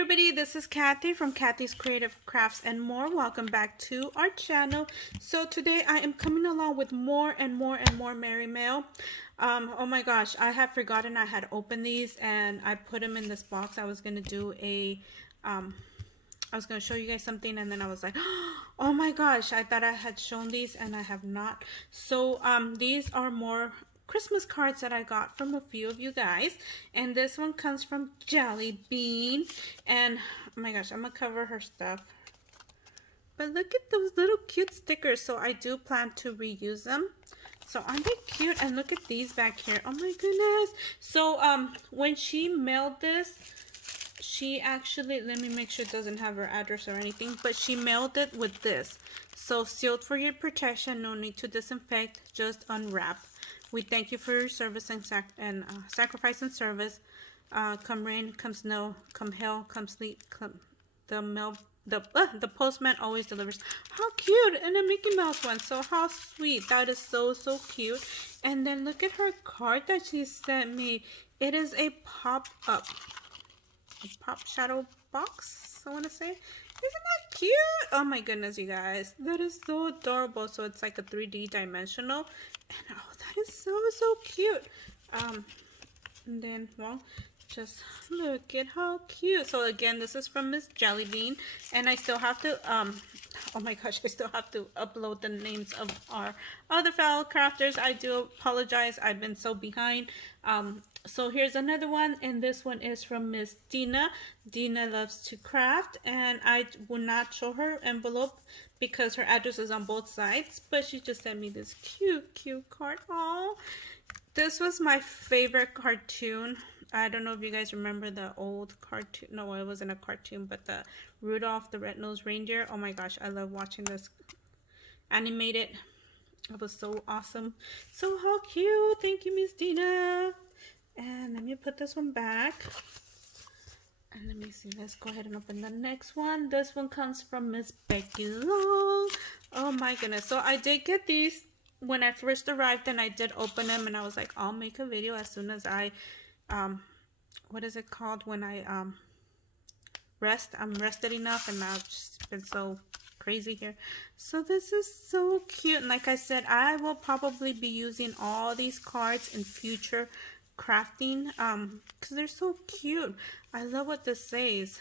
everybody, this is Kathy from Kathy's Creative Crafts and more. Welcome back to our channel. So today I am coming along with more and more Merry Mail. Oh my gosh, I have forgotten I had opened these and I put them in this box. I was going to do a I was going to show you guys something and then I was like, oh my gosh, I thought I had shown these and I have not. So these are more Christmas cards that I got from a few of you guys, and this one comes from Jelly Bean. And oh my gosh, I'm gonna cover her stuff, but look at those little cute stickers. So I do plan to reuse them. So aren't they cute? And look at these back here. Oh my goodness. So when she mailed this, she actually, let me make sure it doesn't have her address or anything, but she mailed it with this. So sealed for your protection, no need to disinfect, just unwrap. We thank you for your service and sacrifice and service. Come rain, come snow, come hail, come sleet, the postman always delivers. How cute! And a Mickey Mouse one. So how sweet. That is so cute. And then look at her card that she sent me. It is a pop shadow box, I want to say. Isn't that cute? Oh my goodness, you guys. That is so adorable. So it's like a 3D dimensional. And oh, that is so cute. And then, well, just look at how cute. So again, this is from Miss Jelly Bean. And I still have to, oh my gosh, I still have to upload the names of our other fellow crafters. I do apologize. I've been so behind. So here's another one, and this one is from Miss Dina. Dina loves to craft, and I will not show her envelope because her address is on both sides, but she just sent me this cute card. Oh, this was my favorite cartoon. I don't know if you guys remember the old cartoon. No, it wasn't a cartoon, but the Rudolph the Red-Nosed Reindeer. Oh my gosh, I love watching this animated. It was so awesome. So how cute. Thank you, Miss Dina. And let me put this one back. And let me see. Let's go ahead and open the next one. This one comes from Miss Becky Long. Oh my goodness. So I did get these when I first arrived, and I did open them, and I was like, I'll make a video as soon as I what is it called when I rest. I'm rested enough, and I've just been so crazy here. So this is so cute, and like I said, I will probably be using all these cards in future crafting because they're so cute. I love what this says.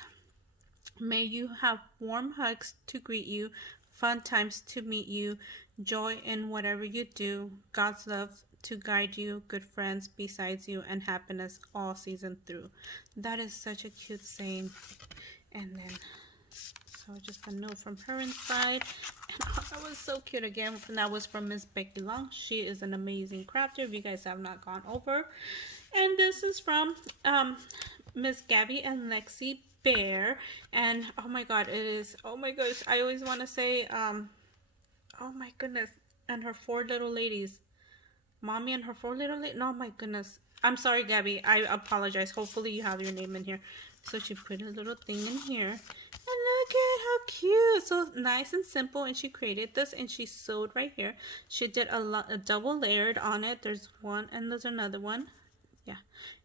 May you have warm hugs to greet you, fun times to meet you, joy in whatever you do, God's love to guide you, good friends besides you, and happiness all season through. That is such a cute saying. And then so just a note from her inside, and oh, that was so cute. Again, that was from Miss Becky Long. She is an amazing crafter if you guys have not gone over. And this is from Miss Gabby and Lexi Bear, and oh my god, it is, oh my gosh, I always want to say oh my goodness, and her four little ladies, mommy and her four little ladies. No, my goodness, I'm sorry Gabby, I apologize. Hopefully you have your name in here. So she put a little thing in here, and look at how cute. So nice and simple, and she created this, and she sewed right here. She did a double layered on it. There's one and there's another one. Yeah,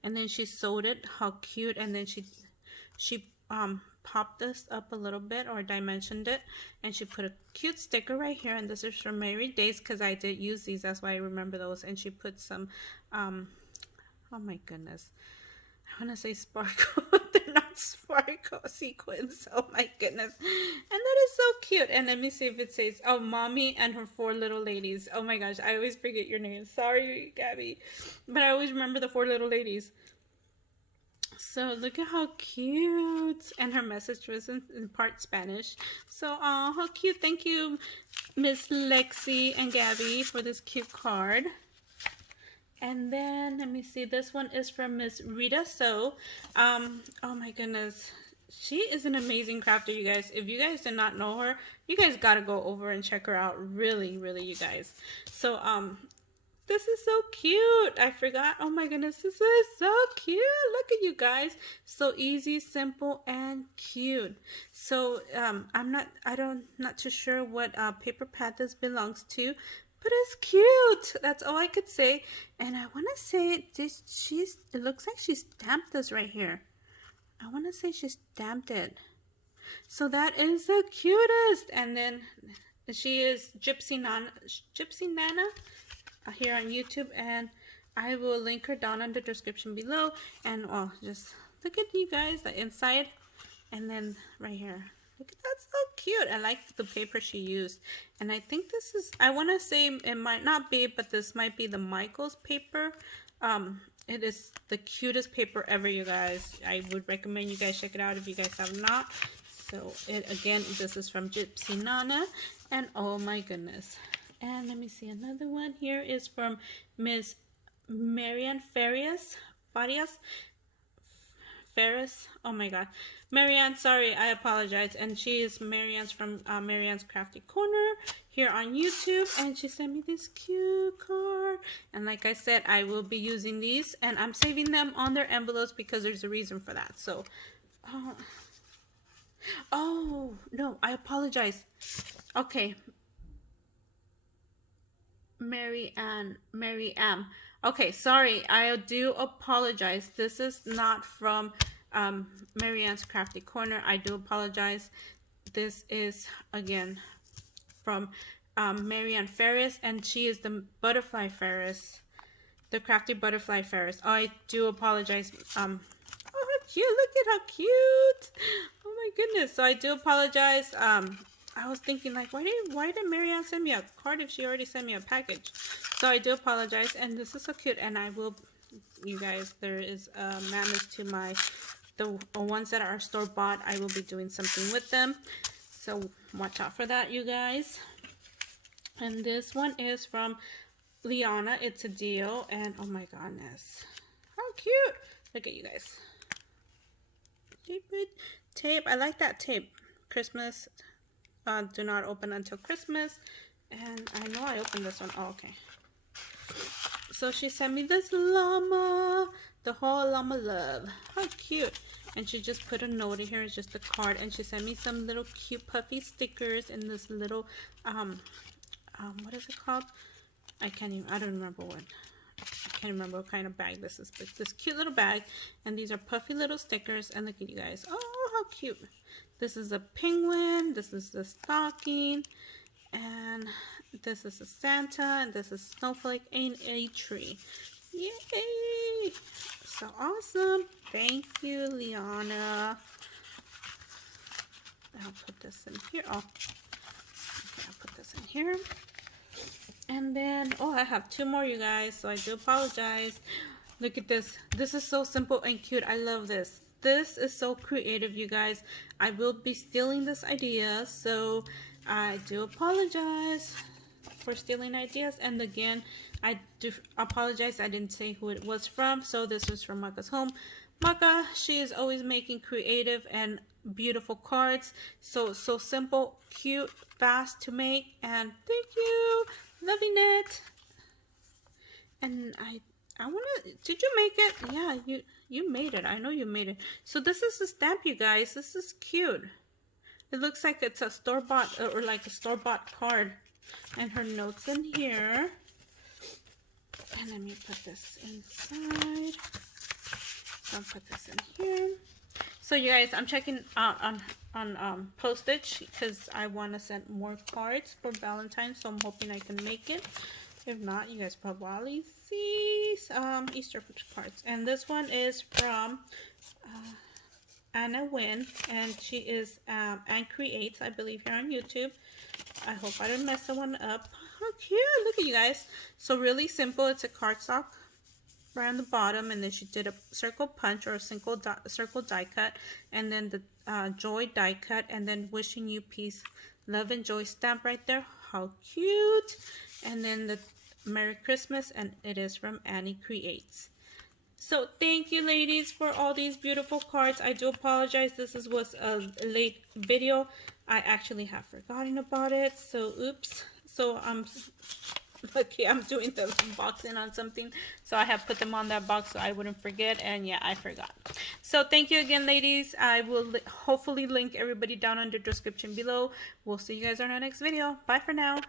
and then she sewed it. How cute. And then she popped this up a little bit, or dimensioned it, and she put a cute sticker right here. And this is from Merry Days because I did use these, that's why I remember those. And she put some oh my goodness, I want to say sparkle. They're not sparkle, sequins. Oh my goodness. And that is so cute. And let me see if it says, oh, mommy and her four little ladies. Oh my gosh, I always forget your name. Sorry, Gabby. But I always remember the four little ladies. So look at how cute. And her message was in part Spanish. So, oh, how cute. Thank you, Miss Lexi and Gabby, for this cute card. And then let me see, this one is from Miss Rita. So oh my goodness, she is an amazing crafter, you guys. If you guys did not know her, you guys gotta go over and check her out. Really, you guys. So this is so cute. I forgot. Oh my goodness, this is so cute. Look at you guys. So easy, simple, and cute. So I'm not too sure what paper pad this belongs to, but it's cute. That's all I could say. And I want to say it looks like she stamped this right here. I want to say she stamped it. So that is the cutest. And then she is Gypsy Nana here on YouTube, and I will link her down in the description below. And oh, just look at you guys, the inside, and then right here. Look at that, so cute. I like the paper she used. And I think this is, I want to say it might not be, but this might be the Michaels paper. It is the cutest paper ever, you guys. I would recommend you guys check it out if you guys have not. So it, again, this is from Gypsy Nana, and oh my goodness. And let me see, another one here is from Miss Marianne Farias. Oh my god, Marianne, sorry, I apologize. And she is Marianne's from Marianne's Crafty Corner here on YouTube, and she sent me this cute card. And like I said, I will be using these, and I'm saving them on their envelopes because there's a reason for that. So oh no, I apologize. Okay, Mary Ann. Okay, sorry, I do apologize. This is not from Marianne's Crafty Corner. I do apologize. This is again from Marianne Ferris, and she is the Butterfly Ferris, the Crafty Butterfly Ferris. Oh, I do apologize. Oh, how cute! Look at how cute! Oh my goodness. So I do apologize. I was thinking like, why did Marianne send me a card if she already sent me a package? So I do apologize, and this is so cute. And I will, you guys, there is madness to the ones that are store-bought. I will be doing something with them, so watch out for that, you guys. And this one is from Liana. It's a deal, and oh my goodness, how cute! Look at you guys. Tape. I like that tape. Christmas. Do not open until Christmas. And I know I opened this one. Oh, okay. So she sent me this llama, the whole llama love. How cute. And she just put a note in here. It's just a card. And she sent me some little cute puffy stickers in this little, what is it called? I don't remember what. I can't remember what kind of bag this is, but this cute little bag. And these are puffy little stickers. And look at you guys. Oh, how cute. This is a penguin. This is the stocking. And this is a Santa. And this is Snowflake and a tree. Yay! So awesome. Thank you, Liana. I'll put this in here. Oh, okay, I'll put this in here. And then, oh, I have two more, you guys. So I do apologize. Look at this. This is so simple and cute. I love this. This is so creative, you guys. I will be stealing this idea, so I do apologize for stealing ideas. And again, I do apologize, I didn't say who it was from. So this is from Maka's home. Maka, she is always making creative and beautiful cards. So simple, cute, fast to make. And thank you, loving it. And I want to, did you make it? Yeah, you made it. I know you made it. So this is the stamp, you guys. This is cute. It looks like it's a store-bought, or like a store-bought card. And her notes in here. And let me put this inside. So I'll put this in here. So you guys, I'm checking out on postage because I want to send more cards for Valentine's. So I'm hoping I can make it. If not, you guys probably see Easter cards. And this one is from Anna Wynn, and she is Ann Creates, I believe, here on YouTube. I hope I didn't mess the one up. How cute! Look at you guys. So really simple. It's a cardstock right on the bottom, and then she did a circle punch or a circle die cut, and then the joy die cut, and then wishing you peace, love, and joy stamp right there. How cute! And then the Merry Christmas, and it is from Annie Creates. So thank you, ladies, for all these beautiful cards. I do apologize. This was a late video. I actually have forgotten about it. So oops. So I'm lucky I'm doing the unboxing on something. So I have put them on that box so I wouldn't forget. And yeah, I forgot. So thank you again, ladies. I will hopefully link everybody down in the description below. We'll see you guys on our next video. Bye for now.